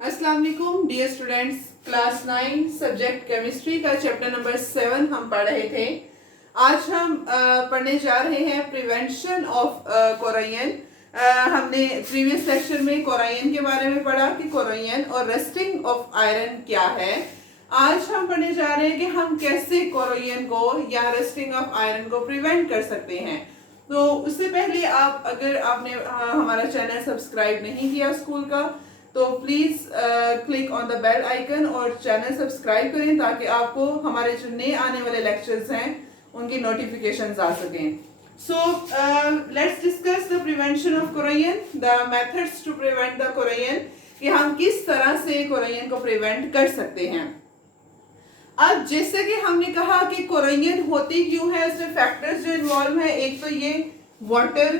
अस्सलाम वालेकुम dear students, class 9 subject chemistry का चैप्टर नंबर 7 हम पढ़ रहे थे। आज हम पढ़ने जा रहे हैं प्रिवेंशन ऑफ कोराइन। हमने प्रीवियस सेक्शन में कोराइन के बारे में पढ़ा कि कोराइन और रस्टिंग ऑफ आयरन क्या है। आज हम पढ़ने जा रहे हैं कि हम कैसे कोराइन को या रस्टिंग ऑफ आयरन को प्रिवेंट कर सकते हैं। तो उससे पहले अगर आपने हमारा चैनल सब्सक्राइब नहीं किया स्कूल का, तो please click on the bell icon और चैनल सब्सक्राइब करें ताकि आपको हमारे जो नए आने वाले लेक्चर्स हैं उनकी नोटिफिकेशंस आ सकें। So let's discuss the prevention of corrosion, the methods to prevent the corrosion, कि हम किस तरह से कोराइन को प्रिवेंट कर सकते हैं। अब जैसे कि हमने कहा कि कोराइन होती क्यों है, उसमें फैक्टर्स जो इन्वॉल्व है, एक तो ये वाटर,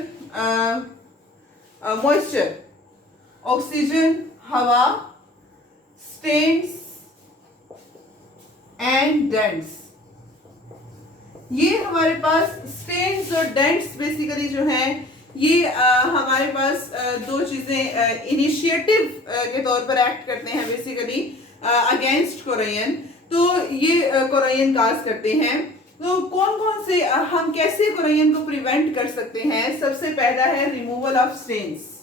मॉइस्चर, ऑक्सीजन, हवा, स्टेन्स एंड डेंट्स। ये हमारे पास स्टेन्स और डेंट्स बेसिकली जो हैं ये हमारे पास दो चीजें इनिशिएटिव के तौर पर एक्ट करते हैं बेसिकली अगेंस्ट कोराइन। तो ये कोराइन काज करते हैं। तो कौन कौन से हम कैसे कोराइन को प्रिवेंट कर सकते हैं। सबसे पहला है रिमूवल ऑफ स्टेन्स।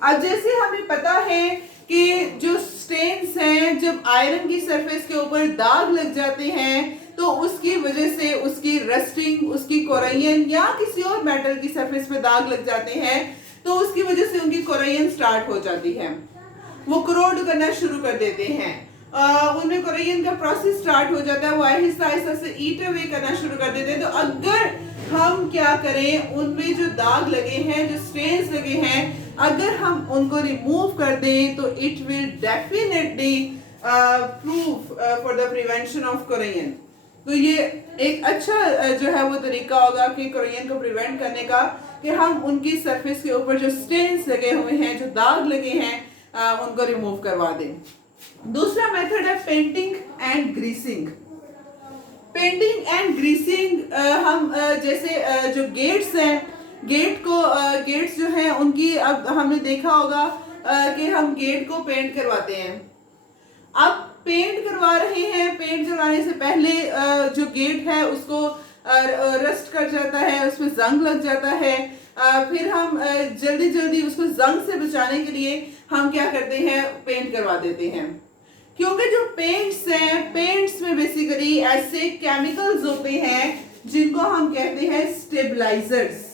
अब जैसे हमें पता है कि जो स्टेन्स हैं, जब आयरन की सरफेस के ऊपर दाग लग जाते हैं तो उसकी वजह से उसकी रस्टिंग, उसकी कोराइन या किसी और मेटल की सरफेस पे दाग लग जाते हैं तो उसकी वजह से उनकी कोराइन स्टार्ट हो जाती है, वो करोड करना शुरू कर देते हैं। उनमें कोराइन का प्रोसेस स्टार्ट हो जाता है, वो आहिस्ता आहिस्ता से ईट अवे करना शुरू कर देते हैं। तो अगर हम क्या करें, उनमें जो दाग लगे हैं, जो स्टेन्स लगे हैं, अगर हम उनको रिमूव कर दें तो it will definitely prove for the prevention of corrosion. तो ये एक अच्छा जो है वो तरीका होगा कि कोराइन को प्रिवेंट करने का, कि हम उनकी सरफेस के ऊपर जो स्टेन्स लगे हुए हैं, जो दाग लगे हैं, उनको रिमूव करवा दें। दूसरा मेथड है painting and greasing. Painting and greasing हम जैसे जो गेट्स हैं, गेट्स जो हैं उनकी, अब हमने देखा होगा कि हम गेट को पेंट करवाते हैं। अब पेंट करवा रहे हैं, पेंट करवाने से पहले जो गेट है उसको रस्ट कर जाता है, उसमें जंग लग जाता है। फिर हम जल्दी जल्दी उसको जंग से बचाने के लिए हम क्या करते हैं, पेंट करवा देते हैं। क्योंकि जो पेंट्स हैं, पेंट्स में बेसिकली ऐसे केमिकल्स होते हैं जिनको हम कहते हैं स्टेबलाइजर्स।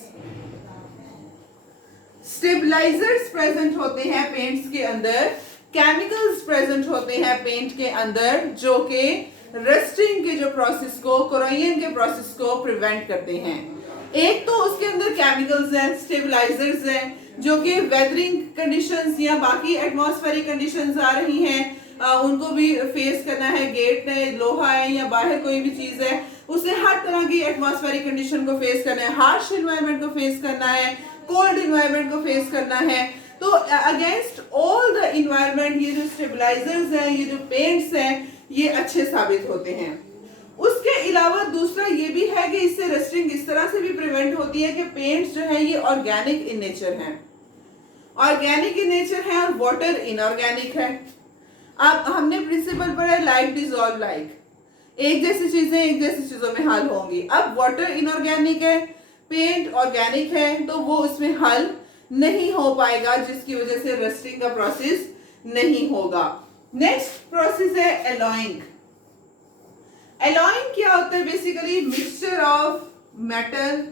स्टेबलाइजर्स प्रेजेंट होते हैं पेंट्स के अंदर, केमिकल्स प्रेजेंट होते हैं पेंट के अंदर, जो कि रस्टिंग के जो प्रोसेस को, कोराइन के प्रोसेस को प्रिवेंट करते हैं। एक तो उसके अंदर केमिकल्स हैं, स्टेबलाइजर्स हैं, जो कि वेदरिंग कंडीशंस या बाकी एटमॉस्फेरिक कंडीशंस आ रही हैं, उनको भी फेस करना है। गेट है, लोहा है या बाहर कोई भी चीज है, उसे हर तरह की एटमॉस्फेरिक कंडीशन को फेस करना है, हार्श एनवायरनमेंट को फेस करना है, कोल्ड एनवायरनमेंट को फेस करना है। तो अगेंस्ट ऑल द एनवायरनमेंट ये जो स्टेबलाइजर्स हैं, ये जो पेंट्स हैं, ये अच्छे साबित होते हैं। उसके अलावा दूसरा ये भी है कि इससे रस्टिंग इस तरह से भी प्रिवेंट होती है कि पेंट्स जो है ये ऑर्गेनिक इन नेचर हैं, ऑर्गेनिक इन नेचर है और वाटर इनऑर्गेनिक है। अब हमने प्रिंसिपल पढ़ा है लाइक डिसॉल्व लाइक, एक जैसी चीजें एक जैसी चीजों में हल होंगी। अब वाटर इनऑर्गेनिक है, पेंट ऑर्गेनिक है, तो वो उसमें हल नहीं हो पाएगा, जिसकी वजह से रस्टिंग का प्रोसेस नहीं होगा। नेक्स्ट प्रोसेस है एलॉइंग। एलॉइंग क्या होता है, basically mixture of metal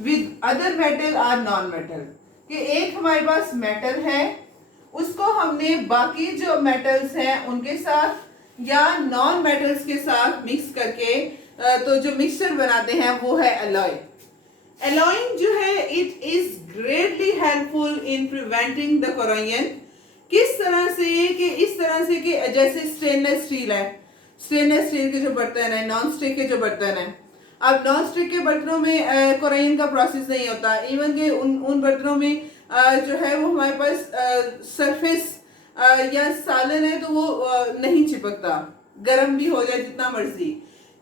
with other metal और नॉन मेटल। कि एक हमारे पास मेटल है, उसको हमने बाकी जो मेटल्स हैं उनके साथ या नॉन मेटल्स के साथ मिक्स करके तो जो मिक्सचर बनाते हैं वो है एलॉय। एलॉइंग जो है it is greatly helpful in preventing the corrosion. किस तरह से, कि इस तरह से कि जैसे स्टेनलेस स्टील है, स्टेनलेस स्टील के जो बर्तन है, नॉन स्टिक के जो बर्तन है, अब नॉन स्टिक के बर्तनों में कोराइन का प्रोसेस नहीं होता। इवन के उन बर्तनों में जो है वो हमारे पास सरफेस या सालन है तो वो नहीं चिपकता, गर्म भी हो जाए जितना मर्जी।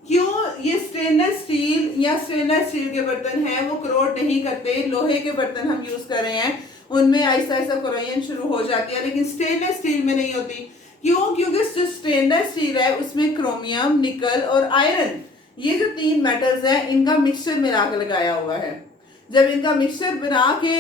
क्यों? ये स्टेनलेस स्टील या स्टेनलेस स्टील के बर्तन हैं, वो करोड नहीं करते। लोहे के बर्तन हम यूज कर रहे हैं, उनमें ऐसा ऐसा कोरोजन शुरू हो जाती है, लेकिन स्टेनलेस स्टील में नहीं होती। क्यों? क्योंकि जो स्टेनलेस स्टील है उसमें क्रोमियम, निकल और आयरन, ये जो 3 मेटल्स हैं इनका मिक्सचर मिला के लगाया हुआ है। जब इनका मिक्सचर बना के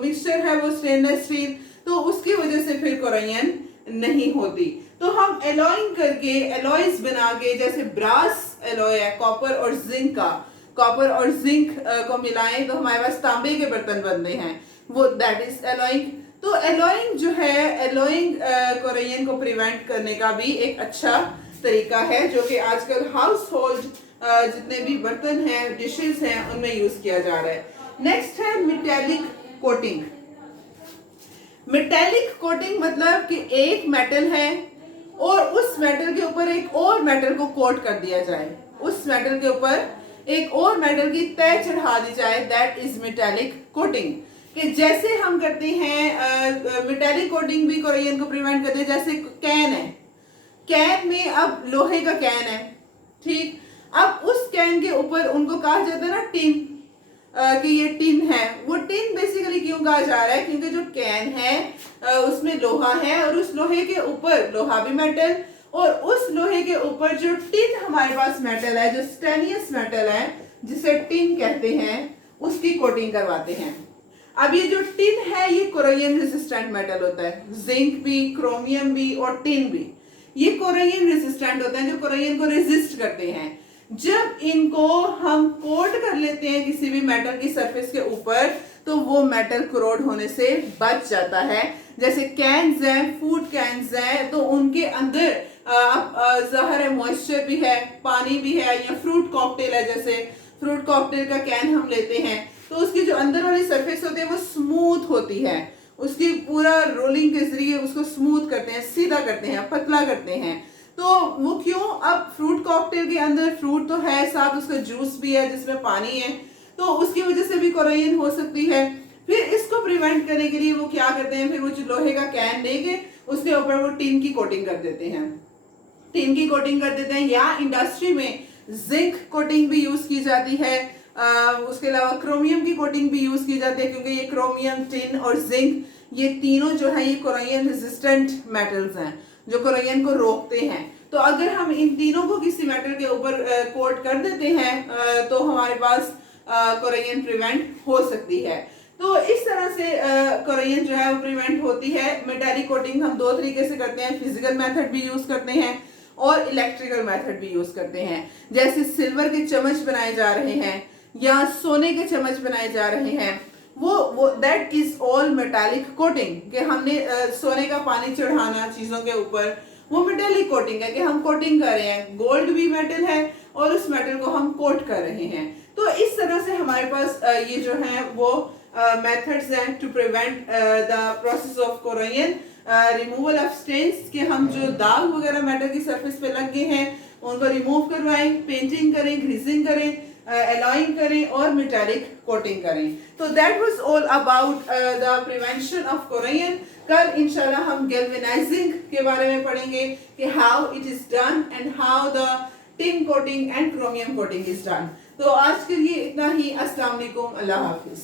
मिक्सचर है वो स्टेनलेस स्टील, तो उसकी वजह से फिर कोरोजन नहीं होती। तो हम एलॉइंग करके एलॉयज बना के, जैसे ब्रास एलॉय है कॉपर और जिंक का, कॉपर और जिंक को मिलाएं तो हमारे पास तांबे के बर्तन बनते हैं, वो दैट इज एलॉइंग। तो एलॉइंग जो है, एलॉइंग कोरोजन को प्रिवेंट करने का भी एक अच्छा तरीका है, जो कि आजकल हाउस होल्ड जितने भी बर्तन हैं, डिशेस हैं, उनमें यूज किया जा रहा है। नेक्स्ट है मेटेलिक कोटिंग। मेटेलिक कोटिंग मतलब कि एक मेटल है और उस मेटल के ऊपर एक और मेटल को कोट कर दिया जाए, उस मेटल के ऊपर एक और मेटल की तय चढ़ा दी जाए, दैट इज मेटेलिक कोटिंग। कि जैसे हम करते हैं मेटेलिक कोटिंग भी कोरोजन को प्रिवेंट करते हैं। जैसे कैन है, कैन में अब लोहे का कैन है, ठीक, अब उस कैन के ऊपर उनको कहा जाता है ना टिन, कि ये टिन है। वो टिन बेसिकली क्यों कहा जा रहा है? क्योंकि जो कैन है उसमें लोहा है और उस लोहे के ऊपर लोहा भी मेटल, और उस लोहे के ऊपर जो टिन हमारे पास मेटल है, जो स्टेनियस मेटल है जिसे टिन कहते हैं, उसकी कोटिंग करवाते हैं। अब ये जो टिन है ये कोरोजन रेजिस्टेंट मेटल होता है, जिंक भी, क्रोमियम भी और टिन भी, ये कोरोजन रेजिस्टेंट होते हैं, जो कोरोजन को रेजिस्ट करते हैं। जब इनको हम कोट कर लेते हैं किसी भी मेटल की सरफेस के ऊपर, तो वो मेटल क्रोड होने से बच जाता है। जैसे कैन्स हैं, फूड कैन्स हैं, तो उनके अंदर ज़ाहिर है मॉइस्चर भी है, पानी भी है, या फ्रूट कॉकटेल है, जैसे फ्रूट कॉकटेल का कैन हम लेते हैं, तो उसकी जो अंदर वाली सरफेस होती है वो स्मूथ होती है, उसकी पूरा रोलिंग के जरिए उसको स्मूथ करते हैं, सीधा करते हैं, पतला करते हैं। तो वो क्यों? अब फ्रूट कॉकटेल के अंदर फ्रूट तो है, साथ उसका जूस भी है जिसमें पानी है, तो उसकी वजह से भी कोरोजन हो सकती है। फिर इसको प्रिवेंट करने के लिए वो क्या करते हैं, फिर वो जो लोहे का कैन लेके उसके ऊपर वो टिन की कोटिंग कर देते हैं, टिन की कोटिंग कर देते हैं, या इंडस्ट्री में जिंक कोटिंग भी यूज की जाती है। उसके अलावा क्रोमियम की कोटिंग भी यूज की जाती है, क्योंकि ये क्रोमियम, टिन और जिंक, ये तीनों जो है ये कोरोजन रेजिस्टेंट मेटल्स हैं जो कोरोजन को रोकते हैं। तो अगर हम इन तीनों को किसी मेटल के ऊपर कोट कर देते हैं तो हमारे पास कोरोजन प्रिवेंट हो सकती है। तो इस तरह से कोरोजन जो है वो प्रिवेंट होती है। मेटेलिक कोटिंग हम 2 तरीके से करते हैं, फिजिकल मेथड भी यूज करते हैं और इलेक्ट्रिकल मेथड भी यूज करते हैं। जैसे सिल्वर के चम्मच बनाए जा रहे हैं या सोने के चम्मच बनाए जा रहे हैं, वो that is all metallic coating. कि हमने सोने का पानी चढ़ाना चीजों के ऊपर, वो मेटालिक कोटिंग है कि हम कोटिंग कर रहे हैं, गोल्ड भी मेटल है और उस मेटल को हम कोट कर रहे हैं। तो इस तरह से हमारे पास ये जो है वो मेथड्स हैं to prevent the process of corrosion, removal of stains, कि हम जो दाग वगैरह मेटल की सरफेस पे लग गए हैं उनको रिमूव करवाएं, पेंटिंग करें, ग्रीसिंग करें, एलॉइंग करें और मेटालिक कोटिंग करें। तो that was all about the prevention of corrosion. कल इंशाल्लाह हम गैल्वेनाइजिंग के बारे में पढ़ेंगे कि how it is done and how the tin coating and chromium coating is done. तो आज के लिए इतना ही। अस्सलाम वालेकुम, अल्लाह हाफिज।